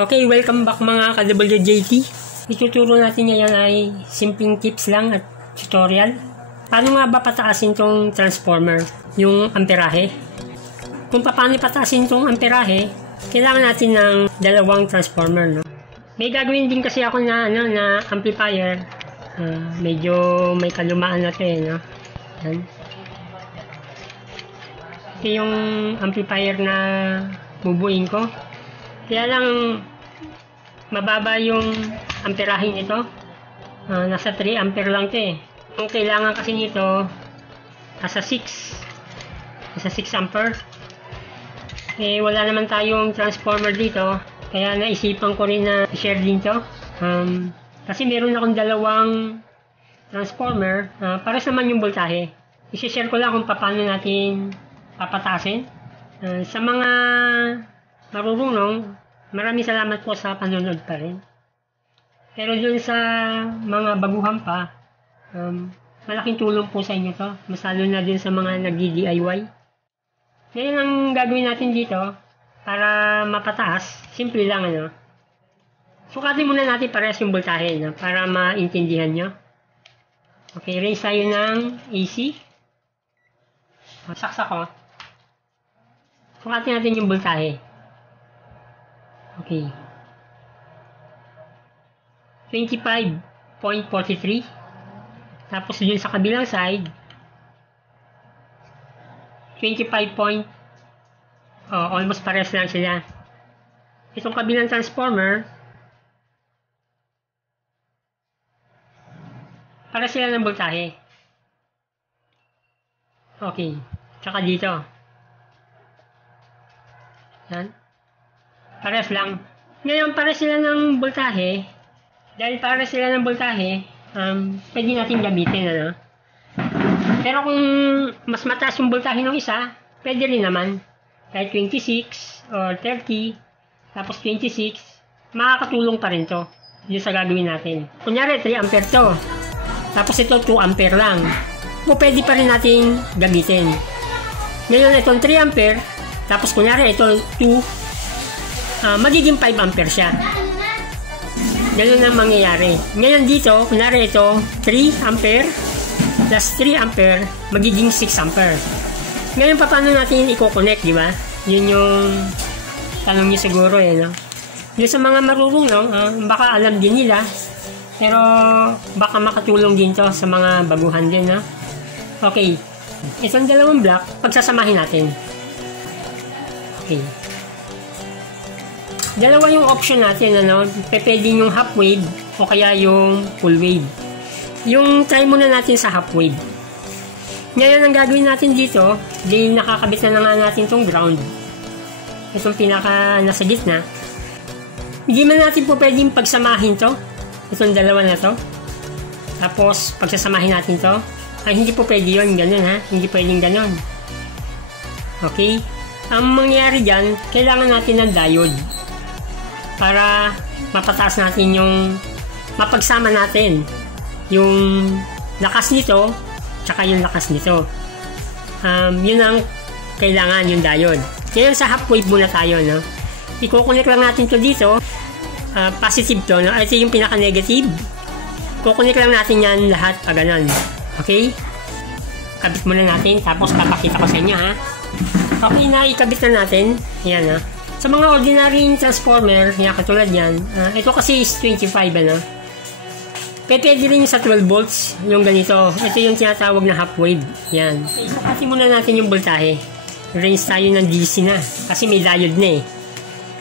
Okay, welcome back mga ka-WJT. Ituturo natin ngayon ay simpleng tips lang at tutorial. Paano nga ba pataasin tong transformer, yung amperahe? Kung paano pataasin tong amperahe, kailangan natin ng dalawang transformer, no? May gagawin din kasi ako na, na amplifier. Medyo may kalumaan na ito, no? Yan. Ito yung amplifier na bubuin ko. Kaya lang mababa yung amperahin ito. Nasa 3 ampere lang ito eh. Kung kailangan kasi nito nasa 6 ampere. Eh wala naman tayong transformer dito. Kaya naisipan ko rin na i-share din to. Kasi meron akong dalawang transformer. Para naman yung voltahe. I-share ko lang kung paano natin papatasin. Sa mga marurunong, maraming salamat po sa panonood pa rin. Pero dun sa mga baguhan pa, malaking tulong po sa inyo to. Mas lalo na dun sa mga nag-DIY. Ngayon ang gagawin natin dito, para mapataas, simple lang ano. Sukatin muna natin parehas yung voltahe, no? Para maintindihan nyo. Okay, range tayo ng AC. Saksak ko. Sukatin natin yung voltahe. Okay. 25.43. Tapos dun sa kabilang side, 25. Almost pares lang sila. Itong kabilang transformer, para sila ng voltahe. Okay. Tsaka dito. Yan. Pares lang. Ngayon, para sila ng voltahe, dahil para sila ng voltahe, pwede natin gamitin, ano? Pero kung mas mataas yung voltahe ng isa, pwede rin naman. Kahit 26 or 30, tapos 26, makakatulong pa rin to. Yun sa gagawin natin. Kunyari, 3 ampere to. Tapos ito, 2 ampere lang. O pwede pa rin natin gamitin. Ngayon, itong 3 ampere, tapos kunyari, ito 2, magiging 5 ampere siya. Ganun ang mangyayari. Ngayon dito, kunwari ito, 3 ampere plus 3 ampere, magiging 6 ampere. Ngayon, paano natin i-connect, di ba? Yun yung tanong niyo siguro, eh, no? Yung sa mga marurunong, baka alam din nila, pero baka makatulong din to sa mga baguhan din, no? Okay. Itong dalawang block, pagsasamahin natin. Okay. Dalawa yung option natin, ano? Pwede yung half wave o kaya yung full wave. Yung try muna natin sa half wave. Ngayon, ang gagawin natin dito, di nakakabit na nga natin itong ground. Itong pinaka nasa gitna. Hindi man natin po pwedeng pagsamahin to. Itong dalawa na to. Tapos, pagsasamahin natin to. Ay, hindi po pwede yun. Ganun, ha? Hindi pwedeng ganun. Okay? Ang mangyayari dyan, kailangan natin ng diode. Para mapataas natin yung mapagsama natin yung lakas nito tsaka yung lakas nito. Yun ang kailangan, yung diode. Ngayon sa half wave muna tayo, no? I-connect lang natin to dito. Positive to, no? Ito yung pinaka negative. I-connect lang natin yan lahat pag ganun. Okay? Kabit muna natin, tapos papakita ko sa inyo, ha? Okay na, ikabit na natin. Yan, ha? Sa mga ordinary transformer, yan, katulad yan, ito kasi is 25, ano? Pwede rin sa 12 volts, yung ganito. Ito yung tinatawag na half wave. Yan. Kasi muna natin yung voltahe. Range tayo ng DC na, kasi may diode na eh.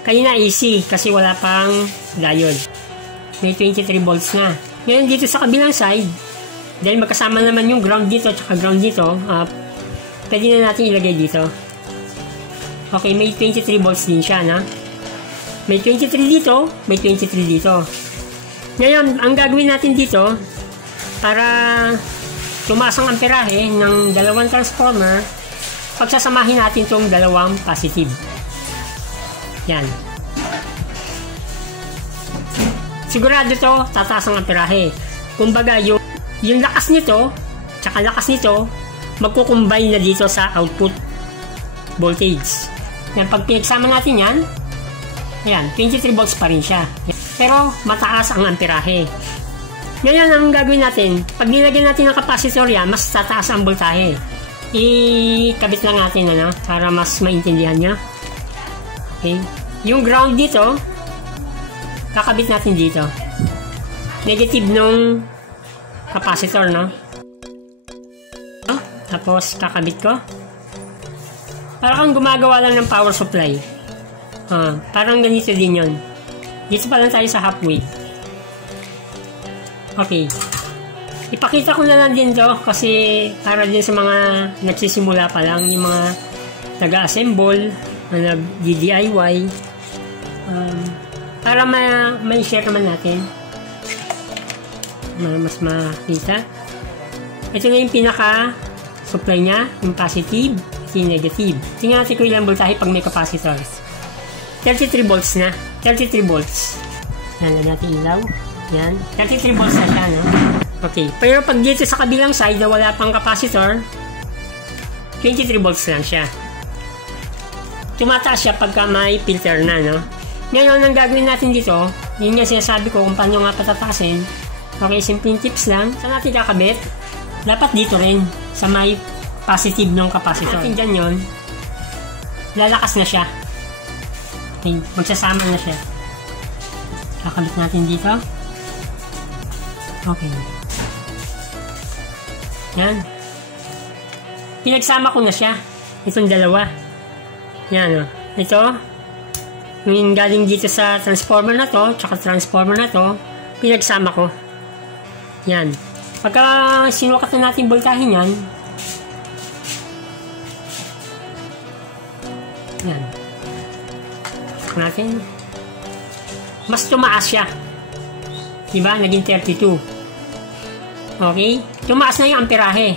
Kanina AC, kasi wala pang diode. May 23 volts na. Ngayon dito sa kabilang side, dahil magkasama naman yung ground dito at ground dito, pwede na natin ilagay dito. Okay, may 23 volts din siya, na? May 23 dito, may 23 dito. Ngayon, ang gagawin natin dito, para tumaas ang amperahe ng dalawang transformer, pagsasamahin natin itong dalawang positive. Yan. Sigurado to, tataas ang amperahe. Kumbaga, yung lakas nito, tsaka lakas nito, magkukumbine na dito sa output voltage. Yan, pag pinagsama natin yan, ayan, 23 volts pa rin siya. Pero, mataas ang amperahe. Ngayon, ang gagawin natin, pag nilagyan natin ng capacitor yan, mas tataas ang voltahe. Ikabit lang natin, para mas maintindihan nyo. Okay. Yung ground dito, kakabit natin dito. Negative nung capacitor, no? Tapos, kakabit ko. Parang gumagawa lang ng power supply. Parang ganito din yun. Dito pa lang tayo sa half wave. Okay. Ipakita ko na lang din to kasi para din sa mga nagsisimula pa lang, yung mga taga-assemble, nag-DIY. Para may share naman natin. Mas makita. Ito na yung pinaka-supply niya, yung positive, yung negative. Tingnan natin kung ilang voltahe pag may capacitor. 33 volts na. 33 volts. Yan natin ilaw. Yan. 33 volts na siya, no? Okay. Pero pag dito sa kabilang side na wala pang capacitor, 23 volts lang siya. Tumataas siya pagka may filter na, no? Ngayon, ang gagawin natin dito, yun nga sinasabi ko kung paano nga patataasin. Okay, simpleng tips lang. Saan natin kakabit? Dapat dito rin, sa may positive ng capacitor. Natin dyan yun, lalakas na siya. Okay, magsasama na siya. Kakabit natin dito. Okay. Yan. Pinagsama ko na siya. Itong dalawa. Yan, ito. Yung galing dito sa transformer na to, tsaka transformer na to, pinagsama ko. Yan. Pagka sinukat na natin voltahe niyan, yan. Natin. Mas tumaas siya. Diba? Naging 32. Okay? Tumaas na yung amperahe.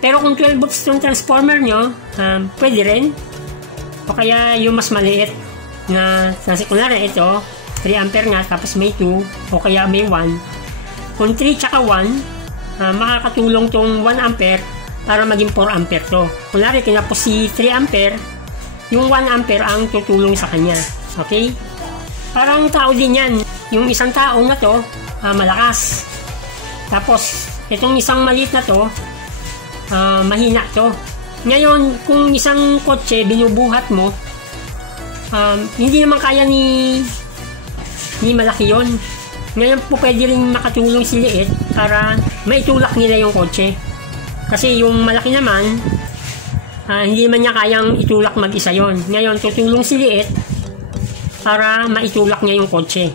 Pero kung 12 volts yung transformer nyo, pwede rin. O kaya yung mas maliit na, kasi kunwari ito, 3 ampere nga, tapos may 2, o kaya may 1. Kung 3 tsaka 1, makakatulong tong 1 ampere para maging 4 ampere to. Kunwari, kinapos si 3 ampere, yung 1 ampere ang tutulong sa kanya. Okay? Parang tao din yan. Yung isang tao na to, malakas. Tapos, itong isang maliit na to, mahina to. Ngayon, kung isang kotse binubuhat mo, hindi naman kaya ni malaki yon. Ngayon po pwede rin makatulong si liit para maitulak nila yung kotse. Kasi yung malaki naman, hindi man niya kayang itulak mag-isa yon. Ngayon, tutulong si liit para maitulak niya yung kotse.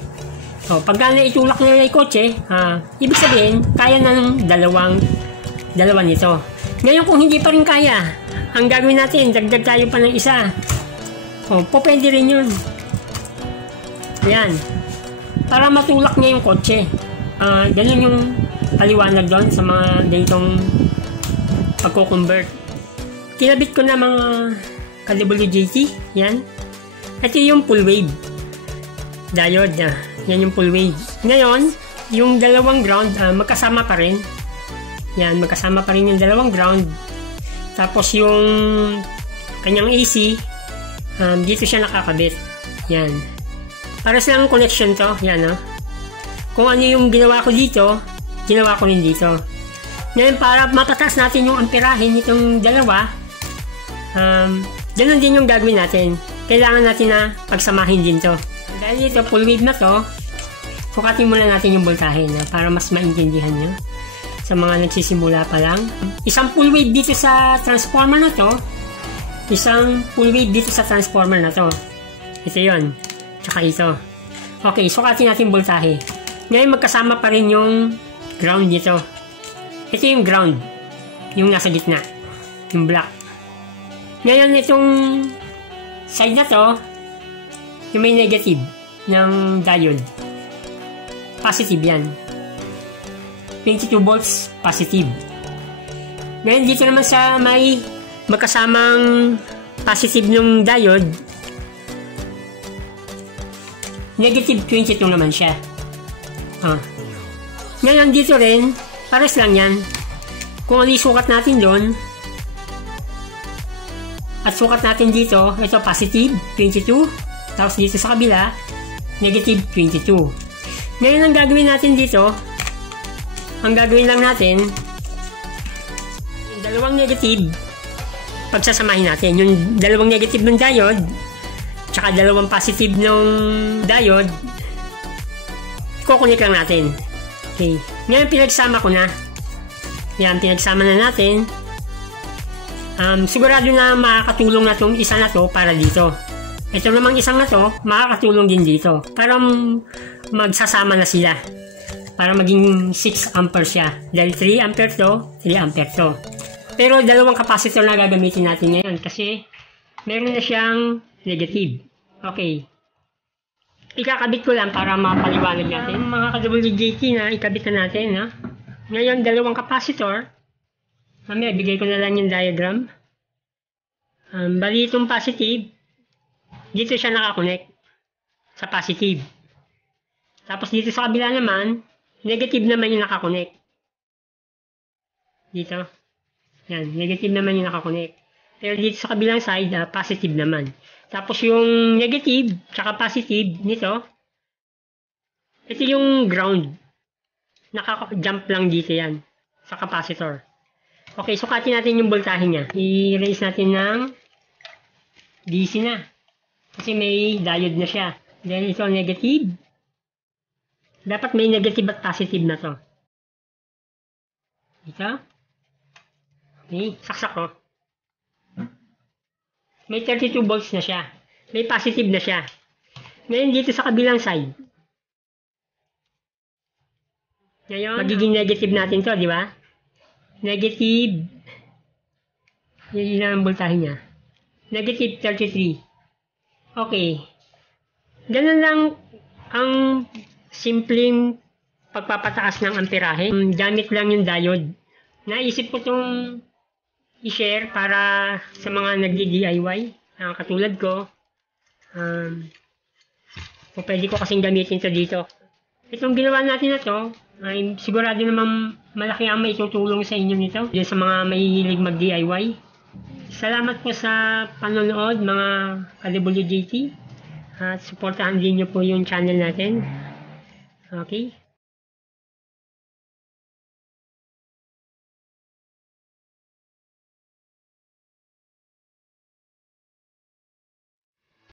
So, pagka naitulak nila yung kotse, ibig sabihin, kaya ng dalawa nito. Ngayon, kung hindi pa rin kaya, ang gagawin natin, dagdag tayo pa ng isa. Pwede rin yun. Ayan. Para matulak niya yung kotse. Ganun yung paliwanag doon sa mga ganitong pagko-convert. Kinabit ko na mga ka-WJT. Yan. Ito yung full wave diode na. Yan yung full wave. Ngayon, yung dalawang ground, magkasama pa rin. Yan, magkasama pa rin yung dalawang ground. Tapos yung kanyang AC, dito siya nakakabit. Yan. Para silang connection to. Yan, Kung ano yung ginawa ko dito, ginawa ko rin dito. Ngayon, para mapataas natin yung amperahe nitong dalawa, ganun din yung gagawin natin. Kailangan natin na pagsamahin din to. Dahil ito, full wave na to, sukatin muna natin yung voltahe na para mas maintindihan nyo sa mga nagsisimula pa lang. Isang full wave dito sa transformer na to, isang full wave dito sa transformer na to. Ito yon, tsaka ito. Okay, sukatin natin voltahe. Ngayon magkasama pa rin yung ground dito. Ito yung ground, yung nasa gitna, yung black. Ngayon itong side na to, yung may negative ng diode, positive yan. 22 volts positive. Ngayon dito naman sa may magkasamang positive ng diode, negative 22 naman siya. Ngayon dito rin, pares lang yan. Kung ano sukat natin doon, at sukat natin dito, ito positive 22, tapos dito sa kabila, negative 22. Ngayon ang gagawin natin dito, ang gagawin lang natin, yung dalawang negative, pagsasamahin natin. Yung dalawang negative ng diode, tsaka dalawang positive ng diode, kukunik lang natin. Okay. Ngayon pinagsama ko na. Yan, pinagsama na natin. Sigurado na makakatulong na itong isa na to para dito. Ito namang isang na to, makakatulong din dito. Para magsasama na sila. Para maging 6 ampere siya. Dahil 3 ampere to, 3 ampere to. Pero dalawang capacitor na gagamitin natin ngayon kasi meron na siyang negative. Okay. Ikakabit ko lang para mapaliwanag natin. Mga ka-WJT na ikabit na natin. Ha? Ngayon, dalawang capacitor. Mamaya, bigay ko na lang yung diagram. Bali itong positive, dito siya nakakonect sa positive. Tapos dito sa kabila naman, negative naman yung nakakonect. Dito. Yan, negative naman yung nakakonect. Pero dito sa kabilang side, positive naman. Tapos yung negative, tsaka positive nito, ito yung ground. Naka-jump lang dito yan sa capacitor. Okay, sukatin natin yung voltahe niya. I-raise natin ng DC na. Kasi may diode na siya. Then ito negative. Dapat may negative at positive na to. Ito. Okay, saksak ko. May 32 volts na siya. May positive na siya. Ngayon dito sa kabilang side. Ngayon, magiging negative natin to, di ba? Negative. Yun ang voltahe niya. Negative 33. Okay. Ganun lang ang simpleng pagpapataas ng amperahe. Gamit lang yung diode. Naisip ko itong i-share para sa mga nagdi-DIY. Katulad ko. Pwede ko kasing gamitin ito dito. Itong ginawa natin na to, ay sigurado namang malaki ang maitutulong sa inyo nito. Diyan sa mga mahihilig mag-DIY. Salamat po sa panonood mga ka-WJT. At supportahan din nyo po yung channel natin. Okay?